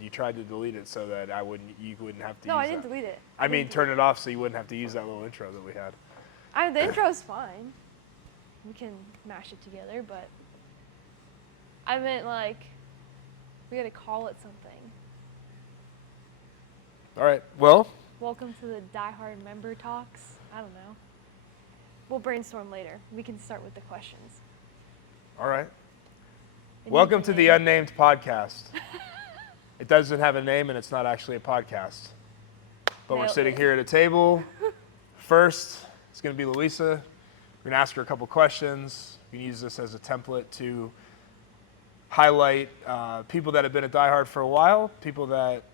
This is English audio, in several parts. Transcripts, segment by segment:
You tried to delete it so that you wouldn't have to No, use I didn't that. delete it. I mean, turn it off so you wouldn't have to use that little intro that we had. The intro's fine. We can mash it together, but I meant like we gotta call it something. All right. Well, Welcome to the Die Hard member talks. I don't know. We'll brainstorm later. We can start with the questions. all right. It Welcome needs a to the name. Unnamed podcast. It doesn't have a name, and it's not actually a podcast. But we're Nailed sitting it. here at a table. First, it's going to be Louisa. We're going to ask her a couple questions. We can use this as a template to highlight people that have been at Die Hard for a while, people that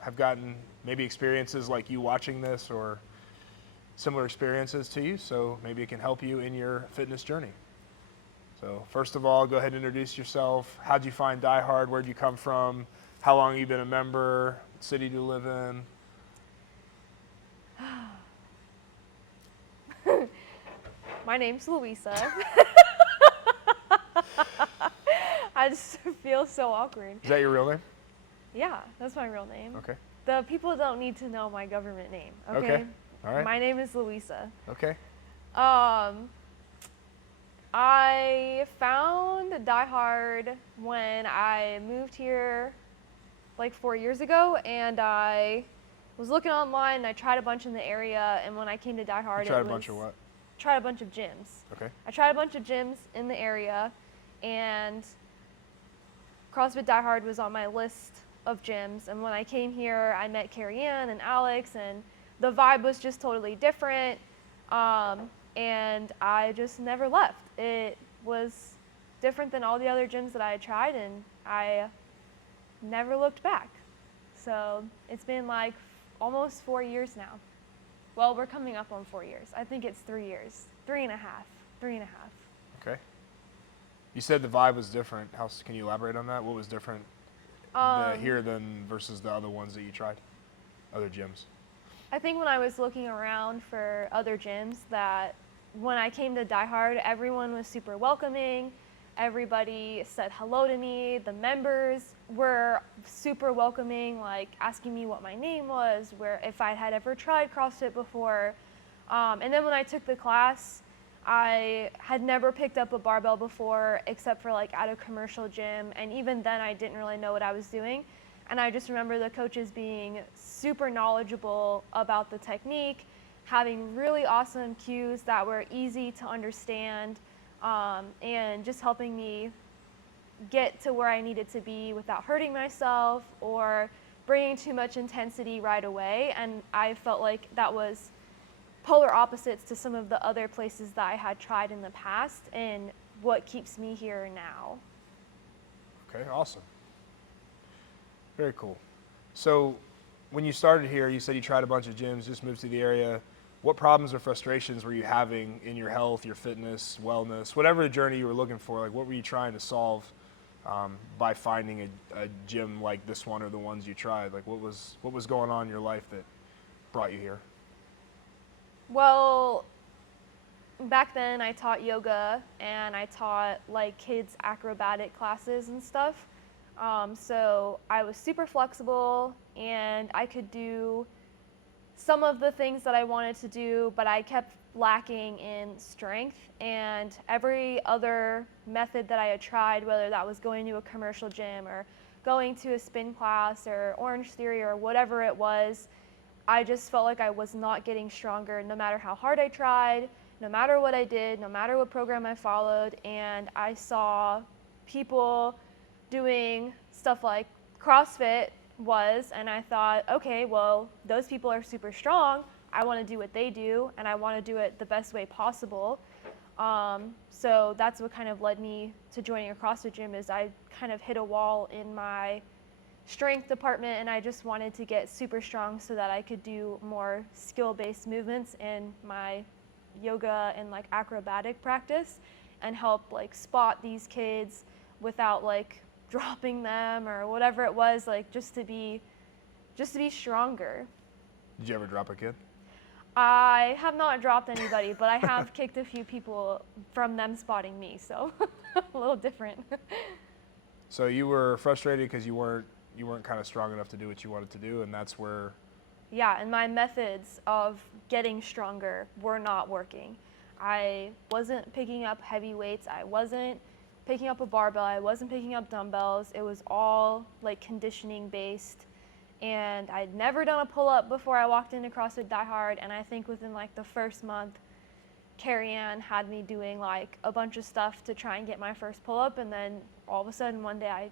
have gotten maybe experiences like you watching this or similar experiences to you. So maybe it can help you in your fitness journey. So first of all, go ahead and introduce yourself. How'd you find Die Hard? Where'd you come from? How long have you been a member? What city do you live in? My name's Louisa. I just feel so awkward. Is that your real name? Yeah, that's my real name. Okay. The people don't need to know my government name, okay? Okay. All right. My name is Louisa. Okay. I found Die Hard when I moved here like 4 years ago, and I was looking online and I tried a bunch in the area, and when I came to Die Hard, You tried a bunch of what? Tried a bunch of gyms. Okay. I tried a bunch of gyms in the area, and CrossFit Die Hard was on my list of gyms. And when I came here, I met Carrie Ann and Alex, and the vibe was just totally different. And I just never left. It was different than all the other gyms that I had tried, and I never looked back. So it's been like almost 4 years now. Well, we're coming up on 4 years. I think it's 3 years. 3.5. 3.5. Okay. You said the vibe was different. Can you elaborate on that? What was different here than versus the other ones that you tried? Other gyms? I think when I was looking around for other gyms, that when I came to Die Hard, everyone was super welcoming. Everybody said hello to me. The members were super welcoming, like asking me what my name was, if I had ever tried CrossFit before. And then when I took the class, I had never picked up a barbell before except for like at a commercial gym. And even then I didn't really know what I was doing. And I just remember the coaches being super knowledgeable about the technique, having really awesome cues that were easy to understand, and just helping me get to where I needed to be without hurting myself or bringing too much intensity right away. And I felt like that was polar opposites to some of the other places that I had tried in the past and what keeps me here now. Okay, awesome. Very cool. So when you started here, you said you tried a bunch of gyms, just moved to the area. What problems or frustrations were you having in your health, your fitness, wellness, whatever journey you were looking for? Like, what were you trying to solve by finding a gym like this one or the ones you tried? Like, what was going on in your life that brought you here? Well, back then I taught yoga and I taught like kids acrobatic classes and stuff. So I was super flexible and I could do some of the things that I wanted to do, but I kept lacking in strength. And every other method that I had tried, whether that was going to a commercial gym or going to a spin class or Orange Theory or whatever it was, I just felt like I was not getting stronger no matter how hard I tried, no matter what I did, no matter what program I followed. And I saw people doing stuff like CrossFit was, and I thought, okay, well, those people are super strong. I want to do what they do, and I want to do it the best way possible. So that's what kind of led me to joining a CrossFit gym. Is I kind of hit a wall in my strength department, and I just wanted to get super strong so that I could do more skill-based movements in my yoga and like acrobatic practice, and help like spot these kids without like dropping them or whatever it was, like just to be stronger. Did you ever drop a kid? I have not dropped anybody, but I have kicked a few people from them spotting me, so a little different. So you were frustrated because you weren't kind of strong enough to do what you wanted to do, and that's where. Yeah, and my methods of getting stronger were not working. I wasn't picking up heavy weights. I wasn't picking up a barbell. I wasn't picking up dumbbells. It was all like conditioning based. And I'd never done a pull-up before I walked into CrossFit Die Hard. And I think within like the first month, Carrie Ann had me doing like a bunch of stuff to try and get my first pull-up. And then all of a sudden one day I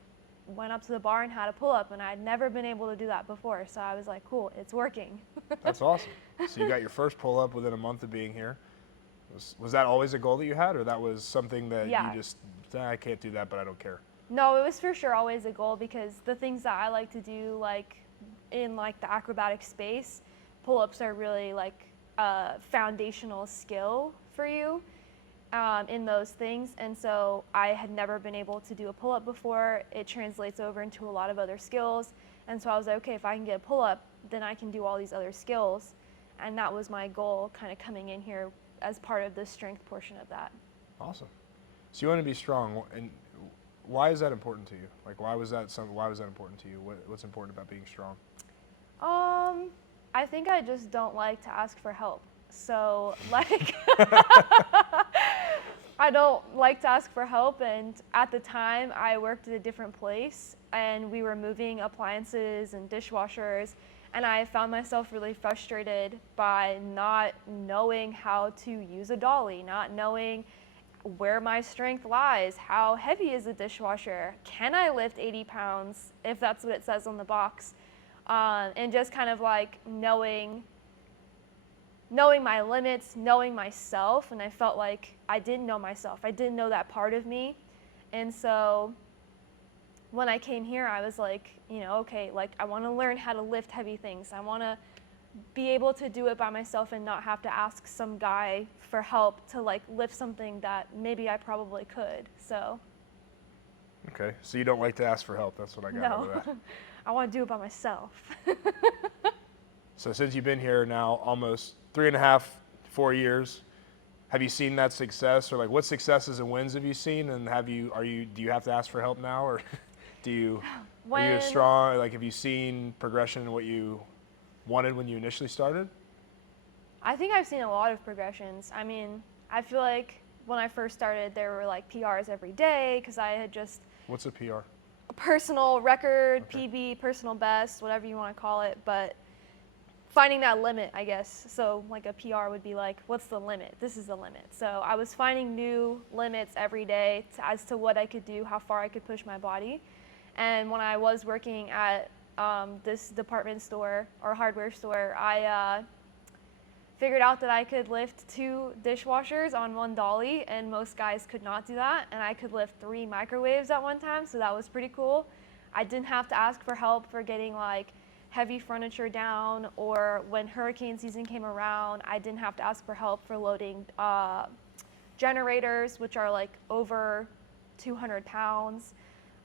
went up to the bar and had a pull-up, and I'd never been able to do that before. So I was like, cool, it's working. That's awesome. So you got your first pull-up within a month of being here. Was that always a goal that you had, or that was something that Yeah. you just, I can't do that, but I don't care? No, it was for sure always a goal, because the things that I like to do, like in like the acrobatic space, pull-ups are really like a foundational skill for you in those things. And so I had never been able to do a pull-up before. It translates over into a lot of other skills. And so I was like, okay, if I can get a pull-up, then I can do all these other skills. And that was my goal kind of coming in here as part of the strength portion of that. Awesome. So you want to be strong, and why is that important to you? Like, why was that important to you? What's important about being strong? I think I just don't like to ask for help. So like, I don't like to ask for help. And at the time I worked at a different place, and we were moving appliances and dishwashers. And I found myself really frustrated by not knowing how to use a dolly, not knowing where my strength lies. How heavy is a dishwasher? Can I lift 80 pounds if that's what it says on the box? And just kind of like knowing my limits, knowing myself. And I felt like I didn't know myself. I didn't know that part of me. And so when I came here, I was like, okay, like I want to learn how to lift heavy things. I want to be able to do it by myself and not have to ask some guy for help to like lift something that maybe I probably could. So. Okay, so you don't like to ask for help. That's what I got out of that. I want to do it by myself. So since you've been here now almost 3.5, 4 years, have you seen that success, or like what successes and wins have you seen? And do you have to ask for help now, or are you as strong? Like, have you seen progression in what you wanted when you initially started? I think I've seen a lot of progressions. I mean, I feel like when I first started, there were like PRs every day, because I had just. What's a PR? A personal record, Okay. PB, personal best, whatever you want to call it, but finding that limit, I guess. So like a PR would be like, what's the limit? This is the limit. So I was finding new limits every day as to what I could do, how far I could push my body. And when I was working at this department store or hardware store, I figured out that I could lift 2 dishwashers on 1 dolly, and most guys could not do that. And I could lift 3 microwaves at one time, so that was pretty cool. I didn't have to ask for help for getting like heavy furniture down, or when hurricane season came around, I didn't have to ask for help for loading generators, which are like over 200 pounds.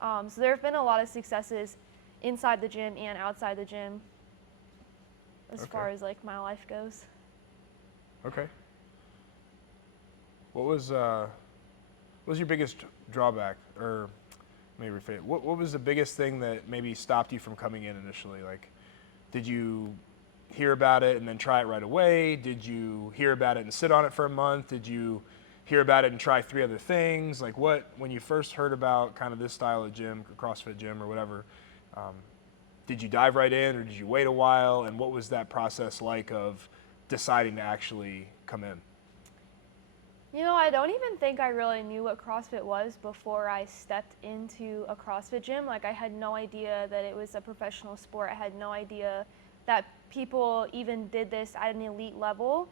So there have been a lot of successes inside the gym and outside the gym as far as like my life goes. Okay. What was your biggest drawback, or maybe rephrase it, what was the biggest thing that maybe stopped you from coming in initially? Like, did you hear about it and then try it right away? Did you hear about it and sit on it for a month? Did you hear about it and try 3 other things? Like, when you first heard about kind of this style of gym, CrossFit gym or whatever, did you dive right in, or did you wait a while? And what was that process like of deciding to actually come in? I don't even think I really knew what CrossFit was before I stepped into a CrossFit gym. Like, I had no idea that it was a professional sport. I had no idea that people even did this at an elite level.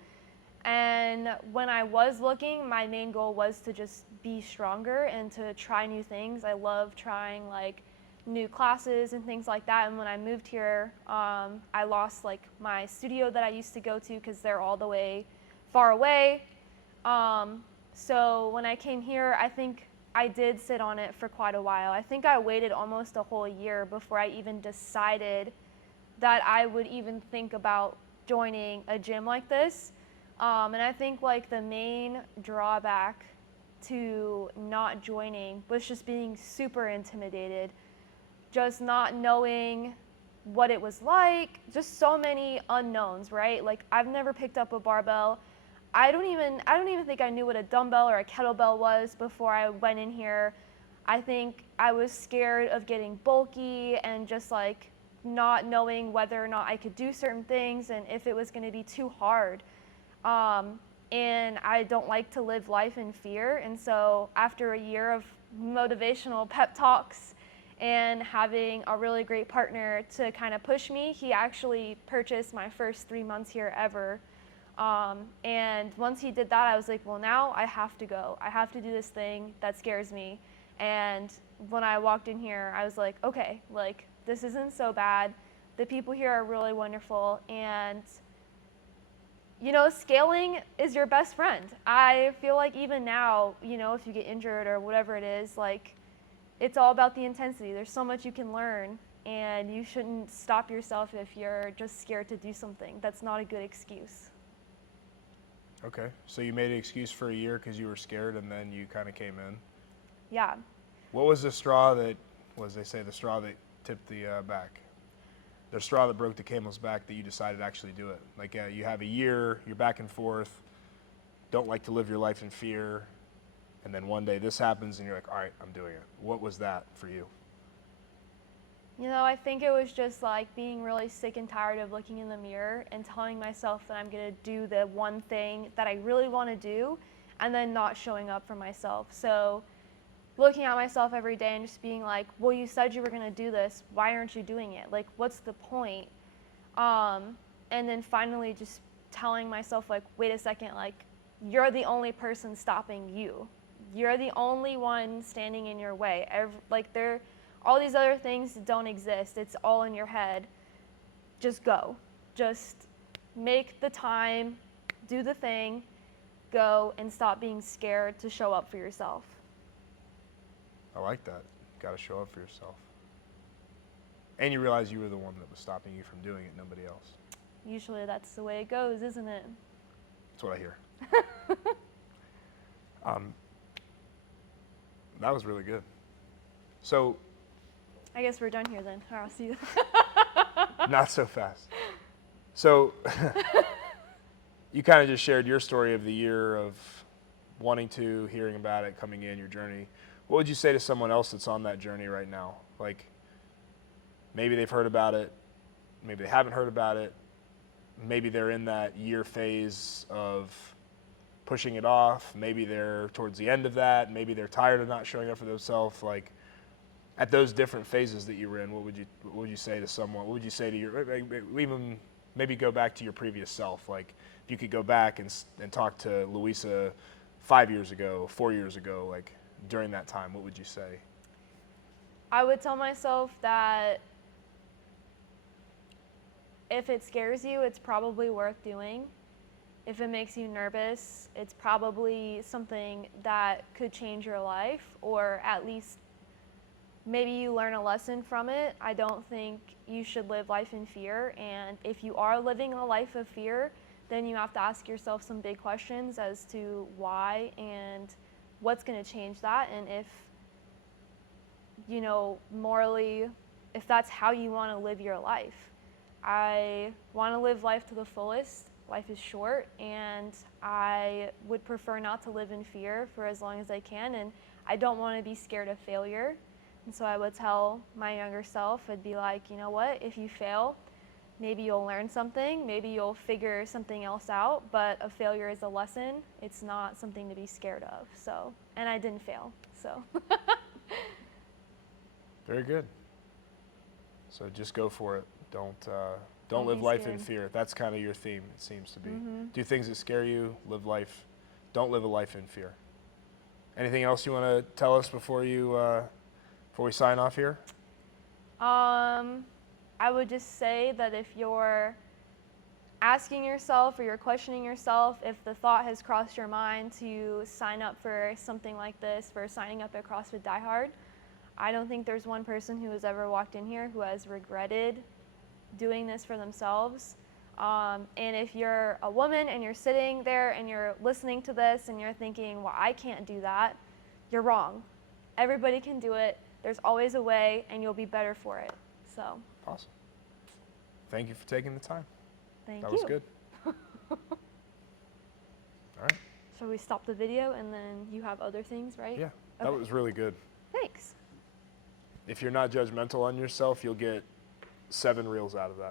And when I was looking, my main goal was to just be stronger and to try new things. I love trying like new classes and things like that. And when I moved here, I lost like my studio that I used to go to, because they're all the way far away. So when I came here, I think I did sit on it for quite a while. I think I waited almost a whole year before I even decided that I would even think about joining a gym like this. And I think like the main drawback to not joining was just being super intimidated just not knowing what it was like, just so many unknowns, right? Like I've never picked up a barbell. I don't even think I knew what a dumbbell or a kettlebell was before I went in here. I think I was scared of getting bulky and just like not knowing whether or not I could do certain things and if it was going to be too hard. And I don't like to live life in fear. And so after a year of motivational pep talks and having a really great partner to kind of push me, he actually purchased my first 3 months here ever. And once he did that, I was like, well, now I have to go. I have to do this thing that scares me. And when I walked in here, I was like, okay, like this isn't so bad. The people here are really wonderful. And you know, scaling is your best friend. I feel like even now, you know, if you get injured or whatever it is, like it's all about the intensity. There's so much you can learn, and you shouldn't stop yourself if you're just scared to do something. That's not a good excuse. Okay, so you made an excuse for a year because you were scared, and then you kind of came in. Yeah. What was the straw that, they say, the straw that tipped the back? The straw that broke the camel's back that you decided to actually do it. Like you have a year, you're back and forth, don't like to live your life in fear, and then one day this happens and you're like, all right, I'm doing it. What was that for you? You know, I think it was just like being really sick and tired of looking in the mirror and telling myself that I'm going to do the one thing that I really want to do and then not showing up for myself. So looking at myself every day and just being like, well, you said you were going to do this. Why aren't you doing it? Like, what's the point? And then finally just telling myself, like, wait a second, like, you're the only person stopping you. You're the only one standing in your way. All these other things don't exist. It's all in your head. Just go. Just make the time, do the thing, go, and stop being scared to show up for yourself. I like that. Got to show up for yourself. And you realize you were the one that was stopping you from doing it, nobody else. Usually that's the way it goes, isn't it? That's what I hear. That was really good. So, I guess we're done here then. All right, I'll see you. not so fast. So, you kind of just shared your story of the year of wanting to, hearing about it, coming in, your journey. What would you say to someone else that's on that journey right now? Like, maybe they've heard about it, maybe they haven't heard about it, maybe they're in that year phase of pushing it off, maybe they're towards the end of that, maybe they're tired of not showing up for themselves. Like, at those different phases that you were in, what would you say to someone? What would you say to even maybe go back to your previous self? Like, if you could go back and talk to Louisa 5 years ago, 4 years ago, like during that time, what would you say? I would tell myself that if it scares you, it's probably worth doing. If it makes you nervous, it's probably something that could change your life, or at least maybe you learn a lesson from it. I don't think you should live life in fear, and if you are living a life of fear, then you have to ask yourself some big questions as to why and what's going to change that, and if, you know, morally, if that's how you want to live your life. I want to live life to the fullest. Life is short, and I would prefer not to live in fear for as long as I can, and I don't want to be scared of failure. And so I would tell my younger self, I'd be like, you know what, if you fail, maybe you'll learn something, maybe you'll figure something else out, but a failure is a lesson. It's not something to be scared of. So, and I didn't fail, so. Very good. So just go for it. Don't live life in fear. That's kind of your theme, it seems to be. Mm-hmm. Do things that scare you, live life. Don't live a life in fear. Anything else you want to tell us before we sign off here? I would just say that if you're asking yourself or you're questioning yourself, if the thought has crossed your mind to sign up for something like this, for signing up at CrossFit Die Hard, I don't think there's one person who has ever walked in here who has regretted doing this for themselves. And if you're a woman and you're sitting there and you're listening to this and you're thinking, well, I can't do that, you're wrong. Everybody can do it. There's always a way, and you'll be better for it. So, Awesome. Thank you for taking the time. thank That you. was good. All right. Shall we stop the video and then you have other things, right? Yeah, that Okay. was really good. Thanks. If you're not judgmental on yourself, you'll get 7 reels out of that.